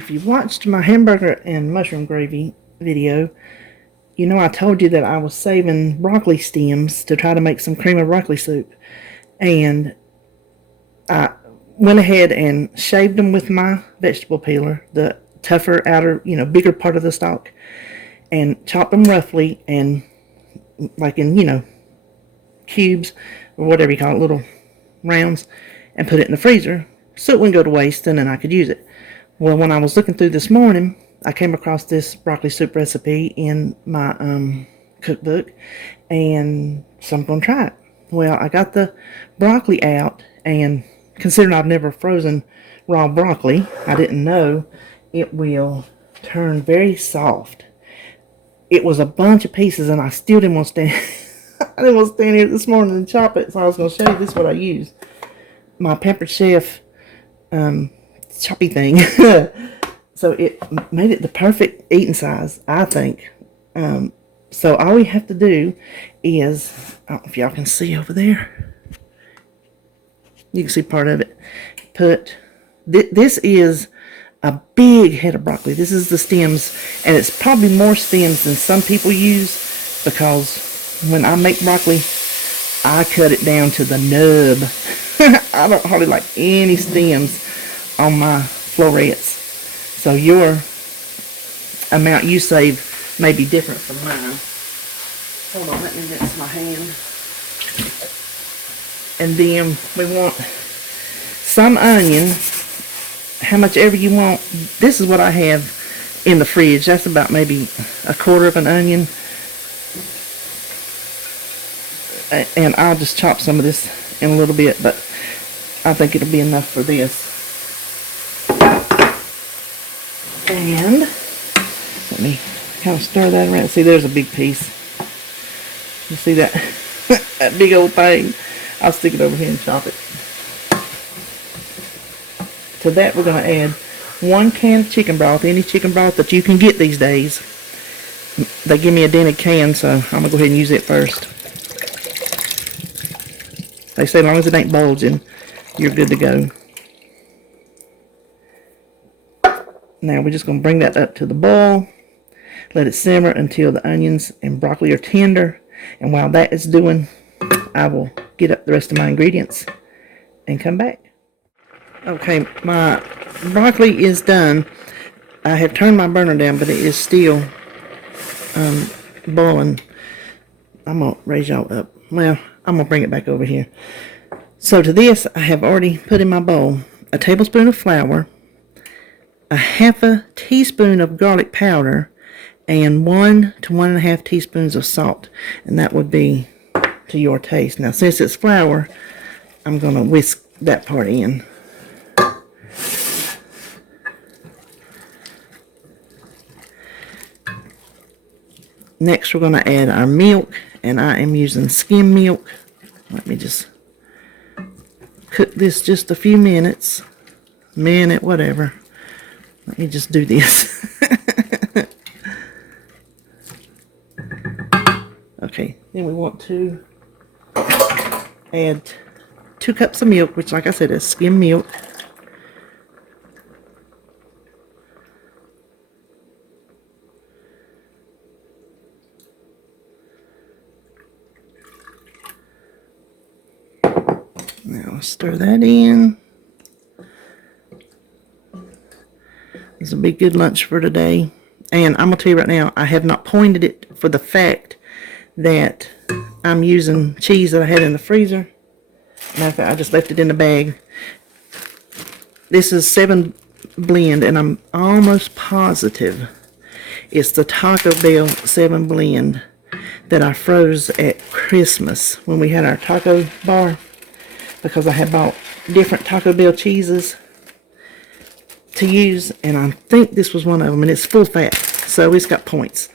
if you watched my hamburger and mushroom gravy video, you know I told you that I was saving broccoli stems to try to make some cream of broccoli soup. And I went ahead and shaved them with my vegetable peeler, the tougher outer, bigger part of the stalk, and chopped them roughly and like in, cubes or whatever you call it, little rounds, and put it in the freezer so it wouldn't go to waste and then I could use it. Well, when I was looking through this morning, I came across this broccoli soup recipe in my cookbook, and so I'm going to try it. Well, I got the broccoli out, and considering I've never frozen raw broccoli, I didn't know it will turn very soft. It was a bunch of pieces, and I still didn't want to stand. I didn't want to stand here this morning and chop it, so I was going to show you this is what I used. My Pampered Chef choppy thing. So it made it the perfect eating size, I think. So all we have to do is, I don't know if y'all can see over there. You can see part of it. This is a big head of broccoli. This is the stems, and it's probably more stems than some people use, because when I make broccoli, I cut it down to the nub. I don't hardly like any stems on my florets. So your amount you save may be different from mine. Hold on, let me rinse my hand. And then we want some onion, how much ever you want. This is what I have in the fridge. That's about maybe a quarter of an onion. And I'll just chop some of this in a little bit, but I think it'll be enough for this. And let me kind of stir that around. See, there's a big piece. You see that? That big old thing. I'll stick it over here and chop it. To that, we're going to add 1 can of chicken broth. Any chicken broth that you can get these days. They give me a dented can, so I'm going to go ahead and use it first. They say as long as it ain't bulging, you're good to go. Now we're just going to bring that up to the boil. Let it simmer until the onions and broccoli are tender. And while that is doing, I will get up the rest of my ingredients and come back. Okay, my broccoli is done. I have turned my burner down, but it is still boiling. I'm going to raise y'all up. Well, I'm going to bring it back over here. So to this, I have already put in my bowl a tablespoon of flour, a half a teaspoon of garlic powder, and 1 to 1.5 teaspoons of salt. And that would be to your taste. Now, since it's flour, I'm going to whisk that part in. Next, we're going to add our milk, and I am using skim milk. Let me just cook this just a few minutes, whatever. Let me just do this. Okay, then we want to add 2 cups of milk, which, like I said, is skim milk. Now stir that in. This will be a good lunch for today. And I'm going to tell you right now, I have not pointed it for the fact that I'm using cheese that I had in the freezer. Matter of fact, I just left it in the bag. This is 7 blend, and I'm almost positive it's the Taco Bell 7 blend that I froze at Christmas when we had our taco bar, because I had bought different Taco Bell cheeses to use, and I think this was one of them, and it's full fat, so it's got points.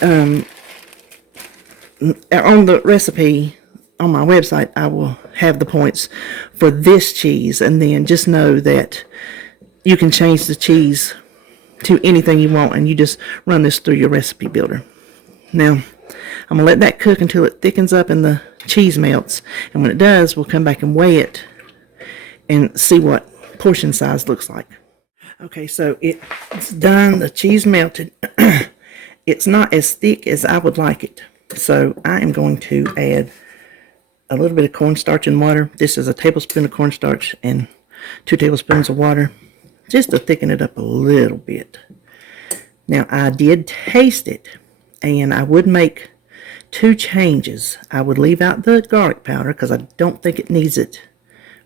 On the recipe on my website, I will have the points for this cheese, and then just know that you can change the cheese to anything you want, and you just run this through your recipe builder. Now, I'm going to let that cook until it thickens up and the cheese melts, and when it does, we'll come back and weigh it and see what portion size looks like. Okay, so it's done. The cheese melted. It's not as thick as I would like it. So I am going to add a little bit of cornstarch and water. This is a tablespoon of cornstarch and 2 tablespoons of water, just to thicken it up a little bit. Now, I did taste it, and I would make 2 changes. I would leave out the garlic powder because I don't think it needs it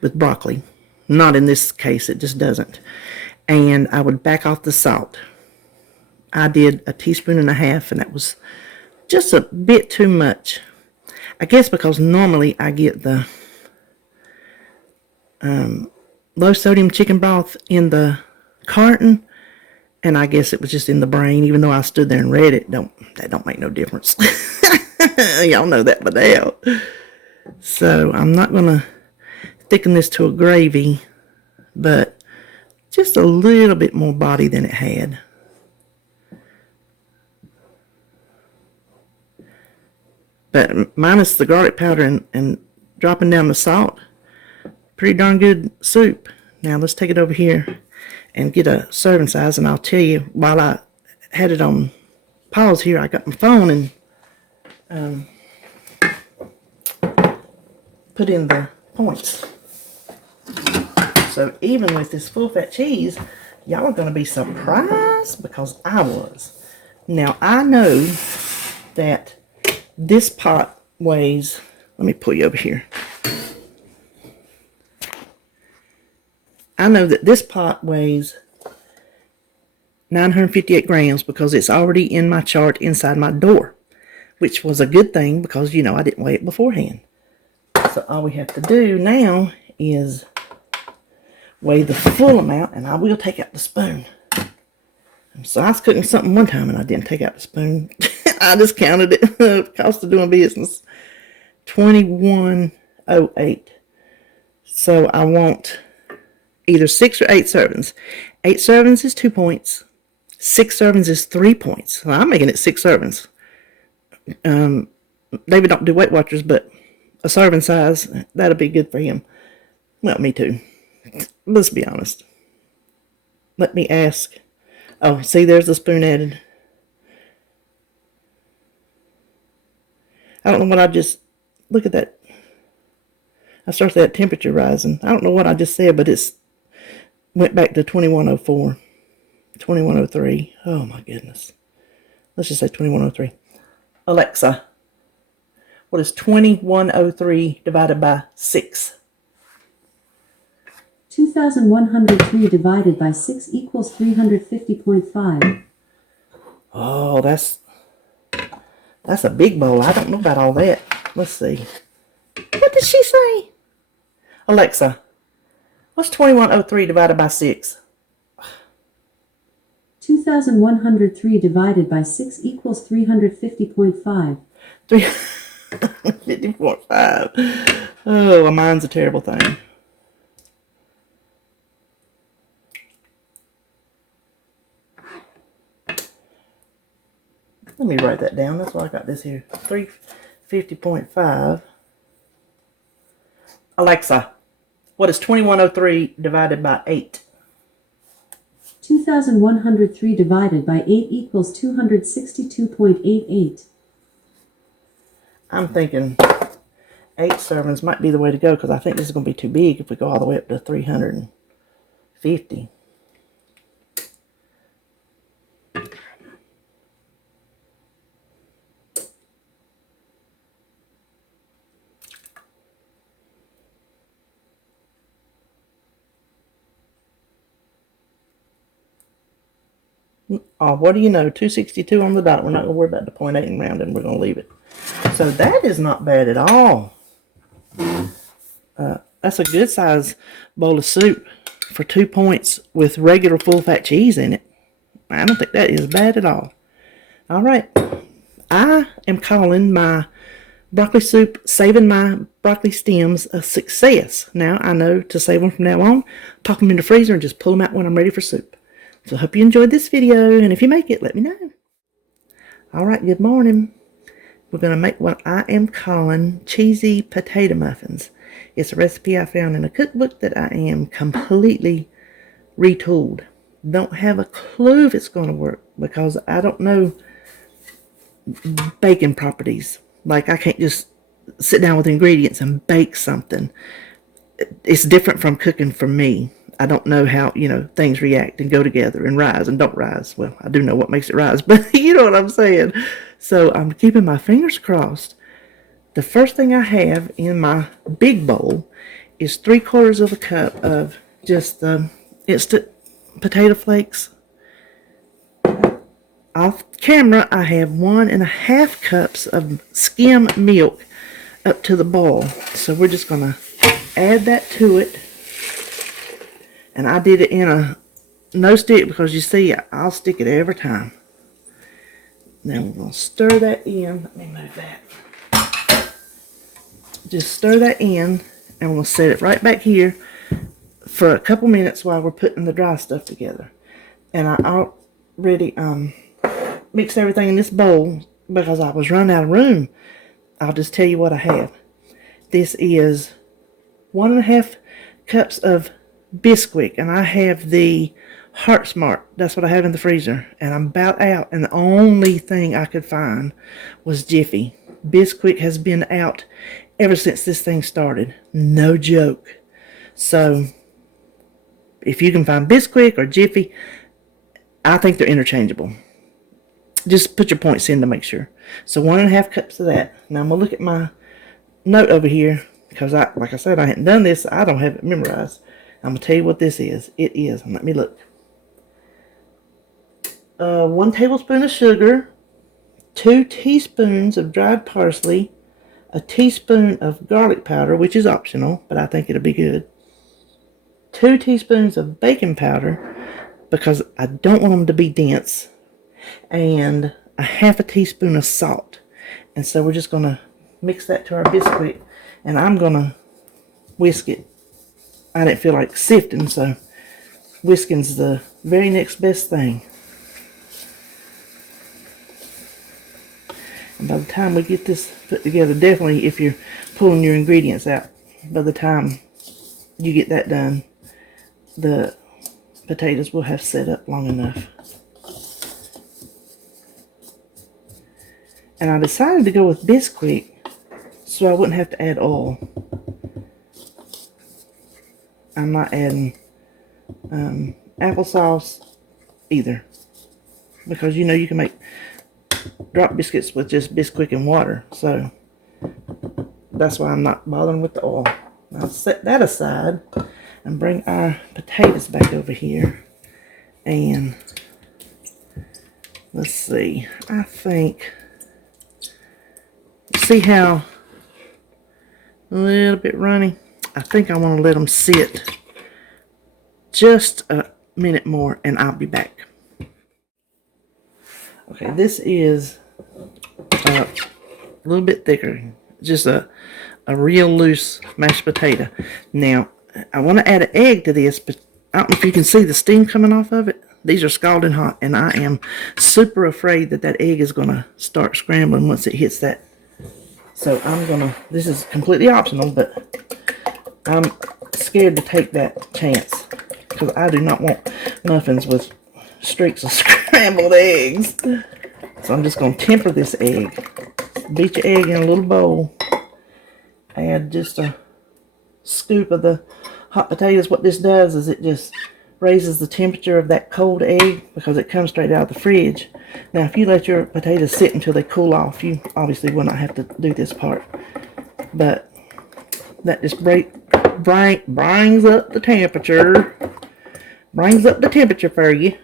with broccoli. Not in this case, it just doesn't. And I would back off the salt. I did 1.5 teaspoons, and that was just a bit too much. I guess because normally I get the low sodium chicken broth in the carton, and I guess it was just in the brain. Even though I stood there and read it, that don't make no difference. Y'all know that by now. So I'm not gonna thicken this to a gravy, but just a little bit more body than it had. But minus the garlic powder and dropping down the salt, pretty darn good soup. Now let's take it over here and get a serving size, and I'll tell you, while I had it on pause here, I got my phone and put in the points. So even with this full fat cheese, y'all are going to be surprised, because I was. Now I know that this pot weighs, let me pull you over here. I know that this pot weighs 958 grams because it's already in my chart inside my door, which was a good thing because, you know, I didn't weigh it beforehand. So all we have to do now is weigh the full amount, and I will take out the spoon. So I was cooking something one time and I didn't take out the spoon. I just counted it. Cost of doing business. 21.08. So I want either 6 or 8 servings. 8 servings is 2 points. 6 servings is 3 points. So I'm making it 6 servings. David don't do Weight Watchers, but a serving size, that'll be good for him. Well, me too. Let's be honest. Let me ask. Oh, see, there's the spoon added. I don't know what I just, look at that. I started that temperature rising. I don't know what I just said, but it's went back to 2104, 2103. Oh my goodness. Let's just say 2103. Alexa, what is 2103 divided by 6? 2,103 divided by 6 equals 350.5. Oh, that's a big bowl. I don't know about all that. Let's see. What did she say? Alexa, what's 2103 divided by 6? 2,103 divided by 6 equals 350.5. 350.5. Oh, mine's a terrible thing. Let me write that down. That's why I got this here. 350.5. Alexa, what is 2103 divided by 8? 2,103 divided by 8 equals 262.88. I'm thinking 8 servings might be the way to go, because I think this is going to be too big if we go all the way up to 350. Oh, what do you know? 262 on the dot. We're not going to worry about the 0.8 and rounding. We're going to leave it. So that is not bad at all. That's a good size bowl of soup for 2 points with regular full fat cheese in it. I don't think that is bad at all. All right. I am calling my broccoli soup, saving my broccoli stems, a success. Now I know to save them from now on, pop them in the freezer and just pull them out when I'm ready for soup. So I hope you enjoyed this video, and if you make it, let me know. Alright, good morning. We're going to make what I am calling cheesy potato muffins. It's a recipe I found in a cookbook that I am completely retooled. Don't have a clue if it's going to work because I don't know baking properties. Like, I can't just sit down with ingredients and bake something. It's different from cooking for me. I don't know how, things react and go together and rise and don't rise. Well, I do know what makes it rise, but you know what I'm saying. So I'm keeping my fingers crossed. The first thing I have in my big bowl is 3/4 of a cup of just instant potato flakes. Off camera, I have 1.5 cups of skim milk up to the boil. So we're just going to add that to it. And I did it in a no stick because you see, I'll stick it every time. Now we're going to stir that in. Let me move that. Just stir that in, and we'll set it right back here for a couple minutes while we're putting the dry stuff together. And I already mixed everything in this bowl because I was running out of room. I'll just tell you what I have. This is 1.5 cups of Bisquick, and I have the Heart Smart. That's what I have in the freezer, and I'm about out, and the only thing I could find was Jiffy. Bisquick has been out ever since this thing started. No joke. So if you can find Bisquick or Jiffy, I think they're interchangeable. Just put your points in to make sure. So 1.5 cups of that. Now I'm going to look at my note over here because, like I said, I hadn't done this. I don't have it memorized. I'm going to tell you what this is. It is, let me look. 1 tablespoon of sugar, 2 teaspoons of dried parsley, a teaspoon of garlic powder, which is optional, but I think it'll be good. 2 teaspoons of baking powder because I don't want them to be dense, and 1/2 teaspoon of salt. And so we're just going to mix that to our Bisquick, and I'm going to whisk it. I didn't feel like sifting, so whisking's the very next best thing. And by the time we get this put together, definitely if you're pulling your ingredients out, by the time you get that done, the potatoes will have set up long enough. And I decided to go with Bisquick so I wouldn't have to add oil. I'm not adding applesauce either, because you can make drop biscuits with just Bisquick and water. So that's why I'm not bothering with the oil. Now set that aside and bring our potatoes back over here. And let's see. I think, see how a little bit runny? I think I want to let them sit just a minute more, and I'll be back. Okay, this is a little bit thicker, just a real loose mashed potato. Now, I want to add an egg to this, but I don't know if you can see the steam coming off of it. These are scalding hot, and I am super afraid that egg is going to start scrambling once it hits that. So I'm going to, this is completely optional, but I'm scared to take that chance because I do not want muffins with streaks of scrambled eggs. So I'm just going to temper this egg. Beat your egg in a little bowl. Add just a scoop of the hot potatoes. What this does is it just raises the temperature of that cold egg because it comes straight out of the fridge. Now, if you let your potatoes sit until they cool off, you obviously will not have to do this part. But that just brings up the temperature. Brings up the temperature for you.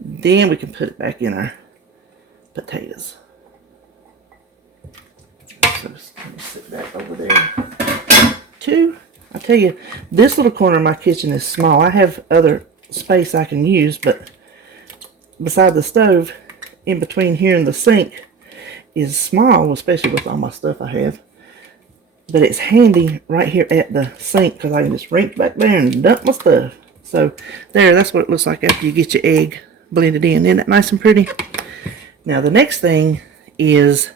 Then we can put it back in our potatoes. So let me sit that over there. I tell you, this little corner of my kitchen is small. I have other space I can use, but beside the stove, in between here and the sink, is small, especially with all my stuff I have. But it's handy right here at the sink because I can just reach back there and dump my stuff. So there, that's what it looks like after you get your egg blended in. Isn't that nice and pretty? Now the next thing is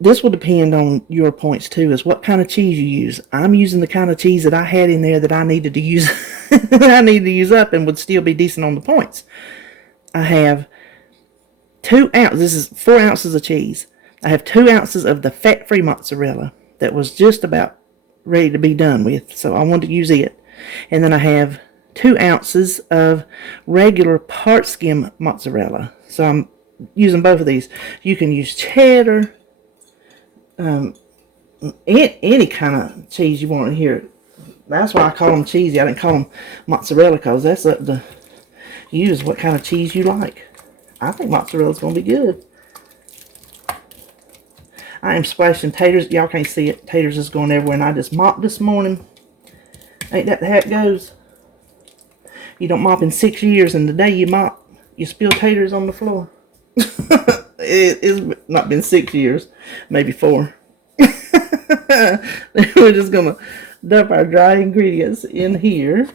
this will depend on your points too, is what kind of cheese you use. I'm using the kind of cheese that I had in there that I needed to use I needed to use up and would still be decent on the points. I have 2 ounces. This is 4 ounces of cheese. I have 2 ounces of the fat-free mozzarella that was just about ready to be done with, so I wanted to use it. And then I have 2 ounces of regular part skim mozzarella. So I'm using both of these. You can use cheddar, any kind of cheese you want here. That's why I call them cheesy. I didn't call them mozzarella because that's up to use what kind of cheese you like. I think mozzarella's going to be good. I am splashing taters. Y'all can't see it. Taters is going everywhere, and I just mopped this morning. Ain't that how it goes? You don't mop in 6 years, and the day you mop, you spill taters on the floor. It's not been 6 years, maybe 4. We're just going to dump our dry ingredients in here.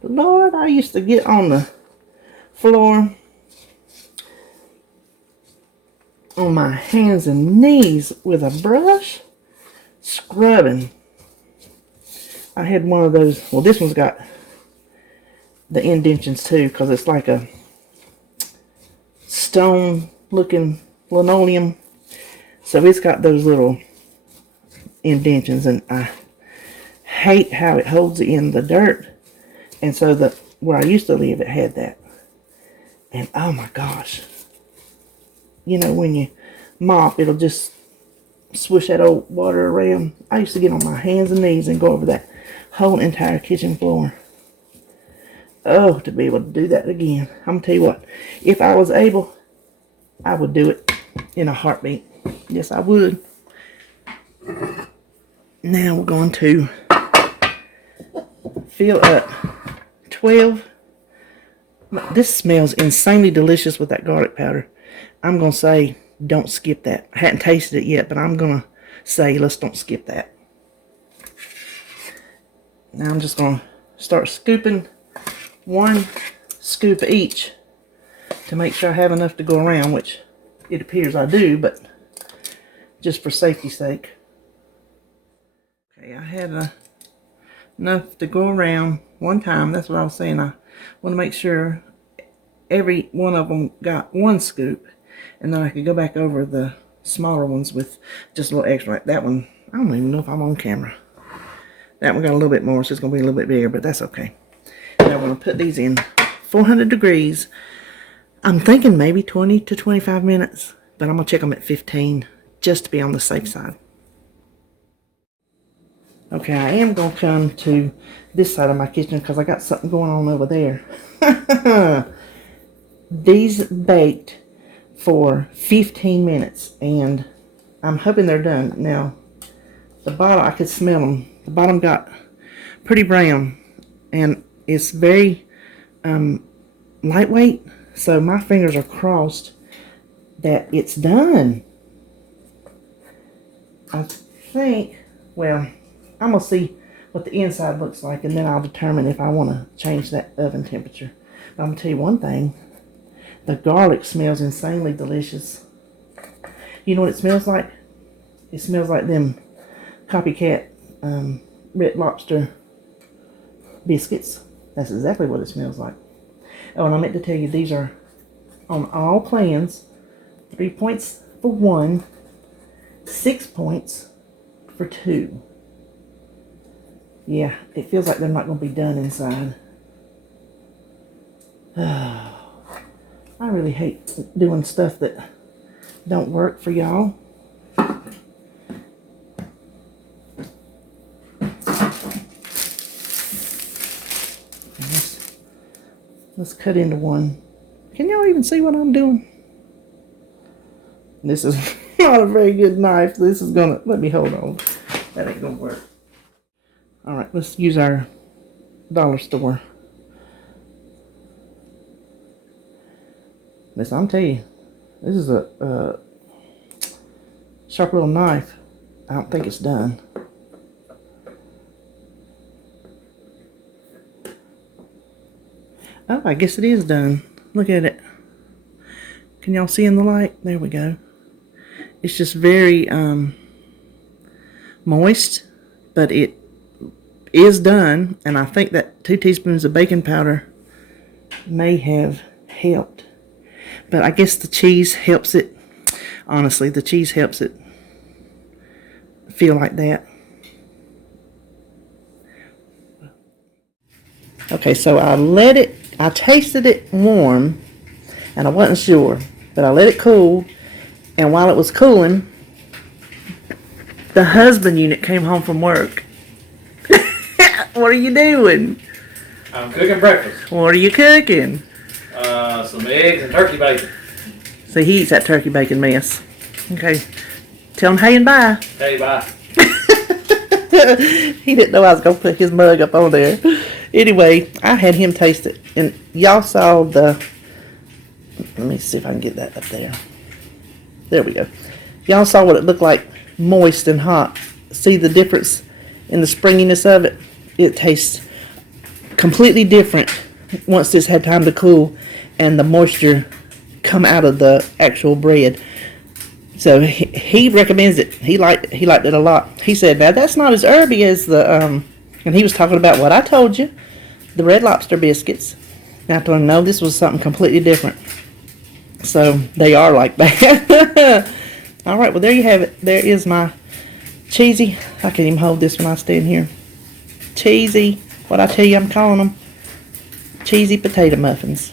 Lord, I used to get on the floor on my hands and knees with a brush, scrubbing. I had one of those. Well, this one's got the indentions too, because it's like a stone looking linoleum. So it's got those little indentions, and I hate how it holds it in the dirt. And so where I used to live, it had that. And oh my gosh. You know, when you mop, it'll just swish that old water around. I used to get on my hands and knees and go over that whole entire kitchen floor. Oh, to be able to do that again. I'm going to tell you what. If I was able, I would do it in a heartbeat. Yes, I would. Now we're going to fill up 12. This smells insanely delicious with that garlic powder. I'm going to say don't skip that. I hadn't tasted it yet, but I'm going to say let's don't skip that. Now I'm just going to start scooping 1 scoop each to make sure I have enough to go around, which it appears I do, but just for safety's sake. Okay, I had enough to go around one time. That's what I was saying. I want to make sure every one of them got 1 scoop, and then I could go back over the smaller ones with just a little extra. Like that one, I don't even know if I'm on camera. That one got a little bit more, so it's going to be a little bit bigger, but that's okay. Now I'm going to put these in 400 degrees. I'm thinking maybe 20 to 25 minutes, but I'm going to check them at 15 just to be on the safe side. Okay, I am going to come to this side of my kitchen because I got something going on over there. These baked for 15 minutes, and I'm hoping they're done. Now, the bottom, I could smell them. The bottom got pretty brown, and it's very lightweight, so my fingers are crossed that it's done. I think, well, I'm going to see what the inside looks like, and then I'll determine if I want to change that oven temperature. But I'm going to tell you one thing. The garlic smells insanely delicious. You know what it smells like? It smells like them copycat Red Lobster biscuits. That's exactly what it smells like. Oh, and I meant to tell you, these are on all plans. 3 points for 1, 6 points for 2. Yeah, it feels like they're not going to be done inside. I really hate doing stuff that don't work for y'all. Let's cut into one. Can y'all even see what I'm doing? This is not a very good knife. This is gonna, let me hold on. That ain't gonna work. Alright, let's use our dollar store. Listen, I'm telling you, this is a sharp little knife. I don't think it's done. Oh, I guess it is done. Look at it. Can y'all see in the light? There we go. It's just very moist, but it is done, and I think that 2 teaspoons of baking powder may have helped. But I guess the cheese helps it. Honestly, the cheese helps it feel like that. Okay, so I tasted it warm, and I wasn't sure, but I let it cool, and while it was cooling, the husband unit came home from work. What are you doing? I'm cooking breakfast. What are you cooking? Some eggs and turkey bacon. See, he eats that turkey bacon mess. Okay, tell him hey and bye. Hey, bye. He didn't know I was going to put his mug up on there. Anyway, I had him taste it, and y'all saw the... Let me see if I can get that up there. There we go. Y'all saw what it looked like, moist and hot. See the difference in the springiness of it? It tastes completely different once this had time to cool and the moisture come out of the actual bread. So he recommends it. He liked it a lot. He said, now that's not as herby as the, and he was talking about what I told you, the Red Lobster biscuits. And I told him, no, this was something completely different. So they are like that. All right, well, there you have it. There is my cheesy, I can't even hold this when I stand here. Cheesy, what I tell you I'm calling them, cheesy potato muffins.